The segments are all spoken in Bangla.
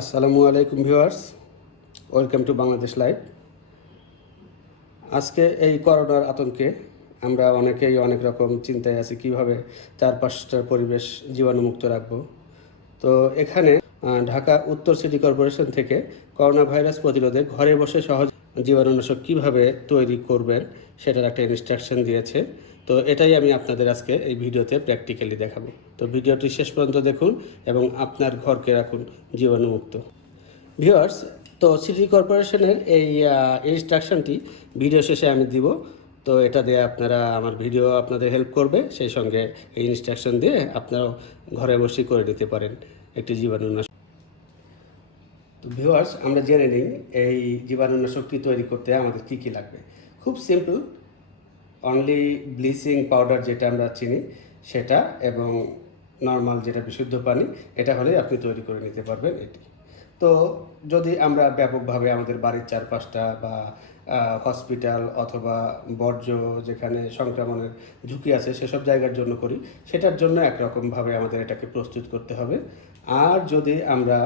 আসসালামু আলাইকুম viewers, welcome to Bangladesh live. আজকে এই করোনার আতঙ্কে আমরা অনেকেই অনেক রকম চিন্তায় আছি কীভাবে চারপাশটার পরিবেশ জীবাণুমুক্ত রাখব। তো এখানে ঢাকা উত্তর সিটি কর্পোরেশন থেকে করোনা ভাইরাস প্রতিরোধে ঘরে বসে সহজ জীবাণুনাশক কীভাবে তৈরি করবেন সেটার একটা ইনস্ট্রাকশন দিয়েছে। তো এটাই আমি আপনাদের আজকে এই ভিডিওতে প্র্যাকটিক্যালি দেখাবো। তো ভিডিওটি শেষ পর্যন্ত দেখুন এবং আপনার ঘরকে রাখুন জীবাণুমুক্ত। ভিউয়ার্স, তো সিটি কর্পোরেশনের এই ইনস্ট্রাকশনটি ভিডিও শেষে আমি দিব। তো এটা দিয়ে আপনারা আমার ভিডিও আপনাদের হেল্প করবে, সেই সঙ্গে এই ইনস্ট্রাকশন দিয়ে আপনারাও ঘরে বসে করে নিতে পারেন একটি জীবাণুনাশক। তো ভিউয়ার্স, আমরা জেনে নিই এই জীবাণুনাশকটি তৈরি করতে আমাদের কী কী লাগবে। খুব সিম্পল, অনলি ব্লিচিং পাউডার যেটা আমরা চিনি সেটা এবং নর্মাল যেটা বিশুদ্ধ পানি, এটা হলেই আপনি তৈরি করে নিতে পারবেন এটি। তো যদি আমরা ব্যাপকভাবে আমাদের বাড়ির চারপাশটা বা হসপিটাল অথবা বর্জ্য যেখানে সংক্রমণের ঝুঁকি আছে সেসব জায়গার জন্য করি, সেটার জন্য একরকমভাবে আমাদের এটাকে প্রস্তুত করতে হবে। আর যদি আমরা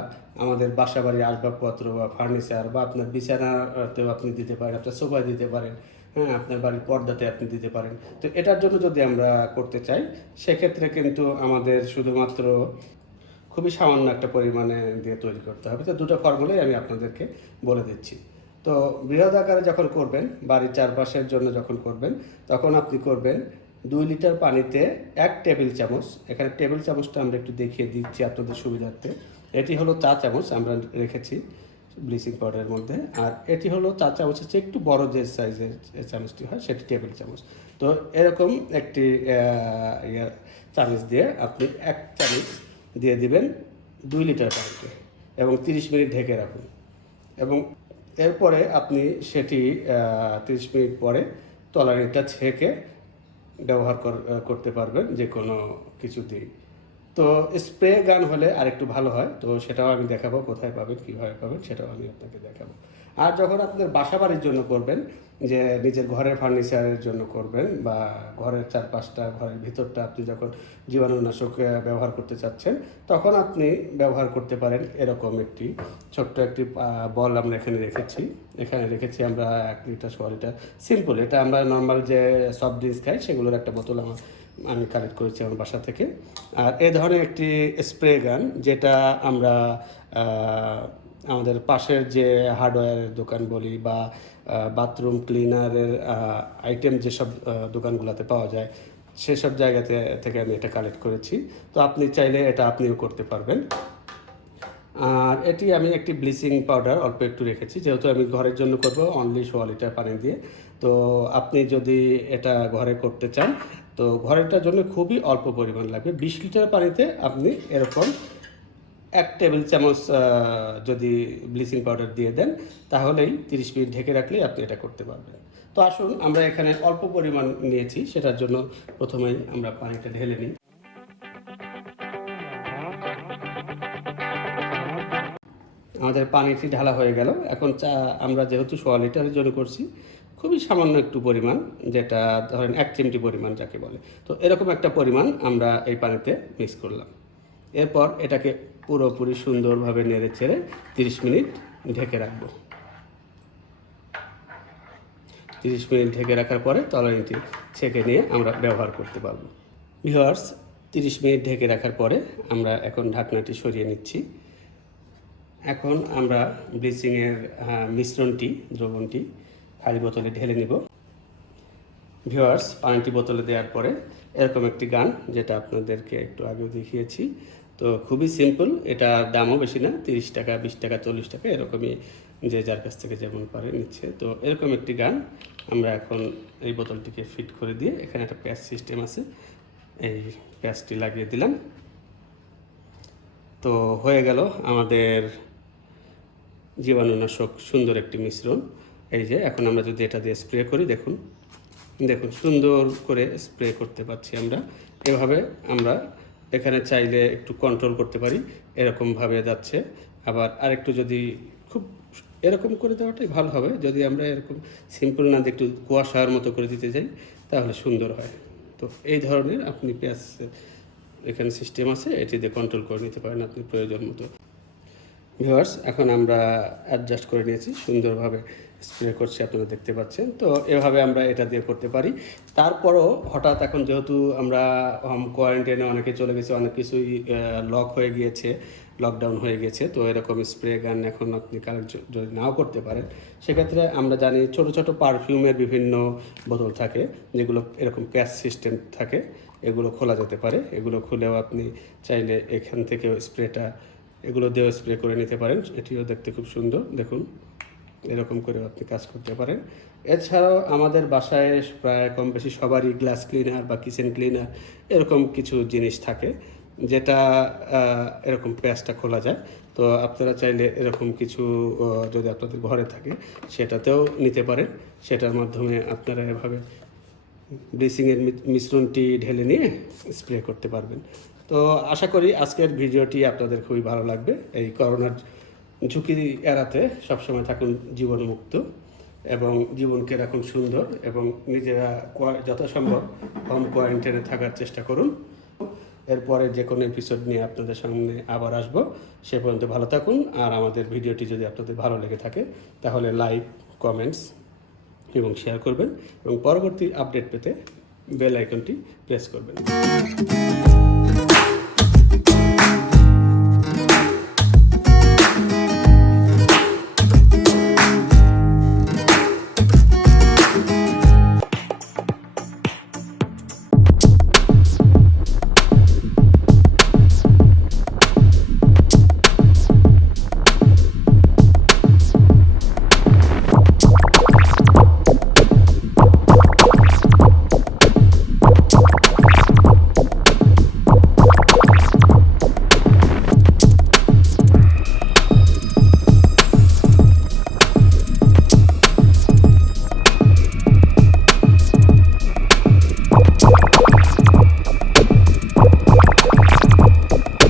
আমাদের বাসাবাড়ির আসবাবপত্র বা ফার্নিচার বা আপনার বিছানাতেও আপনি দিতে পারেন, আপনার সোফায় দিতে পারেন, হ্যাঁ, আপনার বাড়ির পর্দাতে আপনি দিতে পারেন। তো এটার জন্য যদি আমরা করতে চাই, সেক্ষেত্রে কিন্তু আমাদের শুধুমাত্র খুবই সামান্য একটা পরিমাণে দিয়ে তৈরি করতে হবে। তো দুটো ফর্মুলাই আমি আপনাদেরকে বলে দিচ্ছি। তো বৃহৎ আকারে যখন করবেন, বাড়ির চারপাশের জন্য যখন করবেন, তখন আপনি করবেন 2 লিটার পানিতে 1 টেবিল চামচ, এখানে টেবিল চামচটা আমরা একটু দেখিয়ে দিচ্ছি আপনাদের সুবিধার্থে। এটি হলো চা চামচ আমরা রেখেছি ব্লিচিং পাউডারের মধ্যে, আর এটি হলো চা চামচের চেয়ে একটু বড় যে সাইজের চামচটি হয় সেটি টেবিল চামচ। তো এরকম একটি চামচ দিয়ে আপনি 1 চামচ দিয়ে দিবেন 2 লিটার পানিতে এবং 30 মিনিট ঢেকে রাখুন। এবং এরপরে আপনি সেটি 30 মিনিট পরে তলানিটা ছেঁকে ব্যবহার করতে পারবেন যে কোনো কিছু দিয়ে। তো স্প্রে গান হলে আরেকটু ভালো হয়, তো সেটাও আমি দেখাবো, কোথায় পাবেন কীভাবে পাবেন সেটাও আমি আপনাকে দেখাবো। আর যখন আপনার বাসা বাড়ির জন্য করবেন, যে নিজের ঘরের ফার্নিচারের জন্য করবেন বা ঘরের চারপাশটা ঘরের ভিতরটা আপনি যখন জীবাণুনাশক ব্যবহার করতে চাচ্ছেন, তখন আপনি ব্যবহার করতে পারেন এরকম একটি ছোট্ট একটি বল আমরা এখানে রেখেছি আমরা 1 লিটার 1.5 লিটার সিম্পল, এটা আমরা নর্মাল যে সফট ড্রিঙ্কস খাই সেগুলোর একটা বোতল আমি কালেক্ট করেছি আমার বাসা থেকে। আর এ ধরনের একটি স্প্রে গান যেটা আমরা আমাদের পাশের যে হার্ডওয়্যারের দোকান বলি বা বাথরুম ক্লিনারের আইটেম যেসব দোকানগুলোতে পাওয়া যায় সেসব জায়গাতে থেকে আমি এটা কালেক্ট করেছি। তো আপনি চাইলে এটা আপনিও করতে পারবেন। আর এটি আমি একটি ব্লিচিং পাউডার অল্প একটু রেখেছি, যেহেতু আমি ঘরের জন্য করব অনলি 1.5 লিটার পানি দিয়ে। তো আপনি যদি এটা ঘরে করতে চান, তো ঘরেরটার জন্য খুবই অল্প পরিমাণ লাগবে। 20 লিটার পানিতে আপনি এরকম 1 টেবিল চামচ যদি ব্লিচিং পাউডার দিয়ে দেন, তাহলেই 30 মিনিট ঢেকে রাখলেই আপনি এটা করতে পারবেন। তো আসুন, আমরা এখানে অল্প পরিমাণ নিয়েছি, সেটার জন্য প্রথমেই আমরা পানিটা ঢেলে নিই। আমাদের পানিটি ঢালা হয়ে গেল। এখন আমরা যেহেতু 1.5 লিটারের জন্য করছি, খুবই সামান্য একটু পরিমাণ, যেটা ধরেন 1 চিমটি পরিমাণ যাকে বলে, তো এরকম একটা পরিমাণ আমরা এই পানিতে মিক্স করলাম। এরপর এটাকে পুরোপুরি সুন্দরভাবে নেড়ে চেড়ে 30 মিনিট ঢেকে রাখবো। 30 মিনিট ঢেকে রাখার পরে তলানিটি ছেঁকে নিয়ে আমরা ব্যবহার করতে পারবো। ভিউয়ার্স, 30 মিনিট ঢেকে রাখার পরে আমরা এখন ঢাকনাটি সরিয়ে নিচ্ছি। এখন আমরা ব্লিচিংয়ের মিশ্রণটি, দ্রবণটি খালি বোতলে ঢেলে নিব। ভিউয়ার্স, পানিটি বোতলে দেওয়ার পরে এরকম একটি গান, যেটা আপনাদেরকে একটু আগেও দেখিয়েছি। তো খুবই সিম্পল, এটা দামও বেশি না, 30 টাকা 20 টাকা 40 টাকা এরকমই, যে যার কাছ থেকে যেমন পারে নিচ্ছে। তো এরকম একটি গান আমরা এখন এই বোতলটিকে ফিট করে দিয়ে এখানে একটা প্যাচ সিস্টেম আছে, এই প্যাচটি লাগিয়ে দিলাম। তো হয়ে গেল আমাদের জীবাণুনাশক সুন্দর একটি মিশ্রণ। এই যে এখন আমরা যদি এটা দিয়ে স্প্রে করি, দেখুন সুন্দর করে স্প্রে করতে পারছি আমরা। এভাবে আমরা এখানে চাইলে একটু কন্ট্রোল করতে পারি, এরকমভাবে যাচ্ছে। আবার আরেকটু যদি খুব এরকম করে দেওয়াটাই ভালো হবে, যদি আমরা এরকম সিম্পল না দিয়ে একটু কুয়াশার মতো করে দিতে যাই তাহলে সুন্দর হয়। তো এই ধরনের আপনি এখানে সিস্টেম আছে, এটি দিয়ে কন্ট্রোল করে নিতে পারেন আপনি প্রয়োজন মতো। ভিউয়ার্স, এখন আমরা অ্যাডজাস্ট করে নিয়েছি, সুন্দরভাবে স্প্রে করছি, আপনারা দেখতে পাচ্ছেন। তো এভাবে আমরা এটা দিয়ে করতে পারি। তারপরও হঠাৎ এখন যেহেতু আমরা হোম কোয়ারেন্টাইনে অনেকে চলে গেছি, অনেক কিছুই লক হয়ে গিয়েছে, লকডাউন হয়ে গেছে, তো এরকম স্প্রে গান এখন আপনি কালেক্ট যদি নাও করতে পারেন, সেক্ষেত্রে আমরা জানি ছোট ছোট পারফিউমের বিভিন্ন বোতল থাকে, যেগুলো এরকম ক্যাশ সিস্টেম থাকে, এগুলো খোলা যেতে পারে। এগুলো খুলেও আপনি চাইলে এখান থেকেও স্প্রেটা এগুলো দিয়েও স্প্রে করে নিতে পারেন। এটিও দেখতে খুব সুন্দর, দেখুন এরকম করেও আপনি কাজ করতে পারেন। এছাড়াও আমাদের বাসায় প্রায় কম বেশি সবারই গ্লাস ক্লিনার বা কিচেন ক্লিনার এরকম কিছু জিনিস থাকে, যেটা এরকম প্যাচটা খোলা যায়। তো আপনারা চাইলে এরকম কিছু যদি আপনাদের ঘরে থাকে সেটাতেও নিতে পারেন। সেটার মাধ্যমে আপনারা এভাবে ব্লিচিংয়ের মিশ্রণটি ঢেলে নিয়ে স্প্রে করতে পারবেন। তো আশা করি আজকের ভিডিওটি আপনাদের খুবই ভালো লাগবে। এই করোনার ঝুঁকি এড়াতে সবসময় থাকুন জীবনমুক্ত এবং জীবনকে রাখুন সুন্দর, এবং নিজেরা যথাসম্ভব হোম কোয়ারেন্টাইনে থাকার চেষ্টা করুন। এরপরে যে কোনো এপিসোড নিয়ে আপনাদের সামনে আবার আসবো। সে পর্যন্ত ভালো থাকুন। আর আমাদের ভিডিওটি যদি আপনাদের ভালো লেগে থাকে তাহলে লাইক, কমেন্টস এবং শেয়ার করবেন, এবং পরবর্তী আপডেট পেতে বেল আইকনটি প্রেস করবেন।